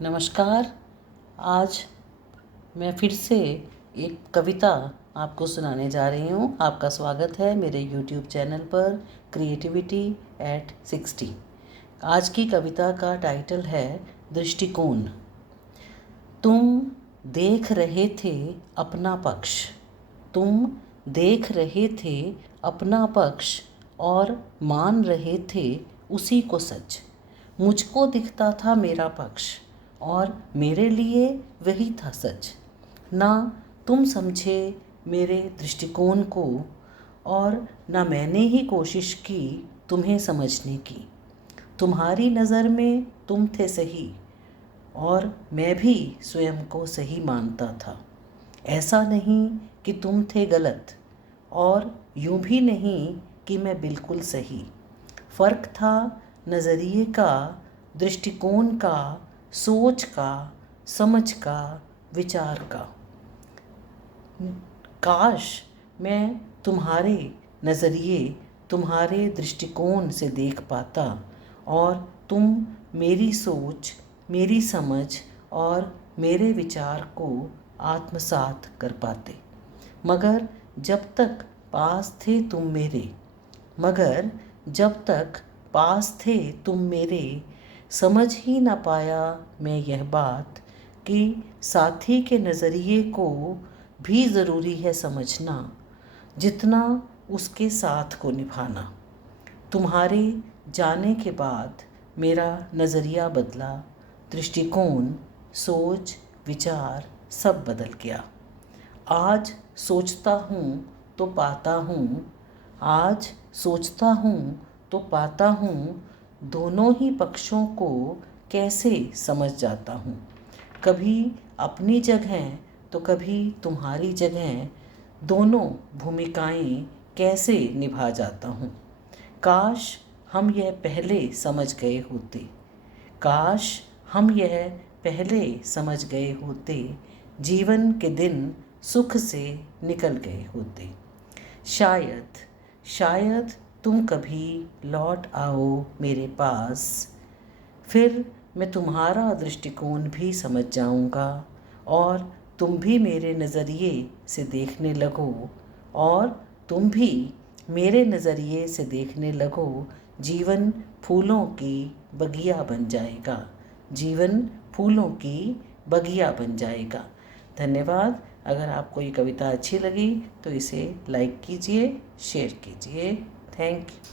नमस्कार। आज मैं फिर से एक कविता आपको सुनाने जा रही हूँ। आपका स्वागत है मेरे YouTube चैनल पर क्रिएटिविटी एट 60। आज की कविता का टाइटल है दृष्टिकोण। तुम देख रहे थे अपना पक्ष, तुम देख रहे थे अपना पक्ष और मान रहे थे उसी को सच। मुझको दिखता था मेरा पक्ष और मेरे लिए वही था सच। ना तुम समझे मेरे दृष्टिकोण को और ना मैंने ही कोशिश की तुम्हें समझने की। तुम्हारी नज़र में तुम थे सही और मैं भी स्वयं को सही मानता था। ऐसा नहीं कि तुम थे गलत और यूं भी नहीं कि मैं बिल्कुल सही। फ़र्क था नज़रिए का, दृष्टिकोण का, सोच का, समझ का, विचार का। काश मैं तुम्हारे नज़रिए, तुम्हारे दृष्टिकोण से देख पाता और तुम मेरी सोच, मेरी समझ और मेरे विचार को आत्मसात कर पाते। मगर जब तक पास थे तुम मेरे, मगर जब तक पास थे तुम मेरे, समझ ही ना पाया मैं यह बात कि साथी के नज़रिए को भी ज़रूरी है समझना, जितना उसके साथ को निभाना। तुम्हारे जाने के बाद मेरा नज़रिया बदला, दृष्टिकोण, सोच, विचार सब बदल गया। आज सोचता हूँ तो पाता हूँ, आज सोचता हूँ तो पाता हूँ, दोनों ही पक्षों को कैसे समझ जाता हूँ। कभी अपनी जगह तो कभी तुम्हारी जगह, दोनों भूमिकाएं कैसे निभा जाता हूँ। काश हम यह पहले समझ गए होते, काश हम यह पहले समझ गए होते, जीवन के दिन सुख से निकल गए होते। शायद शायद तुम कभी लौट आओ मेरे पास, फिर मैं तुम्हारा दृष्टिकोण भी समझ जाऊंगा और तुम भी मेरे नज़रिए से देखने लगो और तुम भी मेरे नज़रिए से देखने लगो। जीवन फूलों की बगिया बन जाएगा, जीवन फूलों की बगिया बन जाएगा। धन्यवाद। अगर आपको ये कविता अच्छी लगी तो इसे लाइक कीजिए, शेयर कीजिए। Thank you.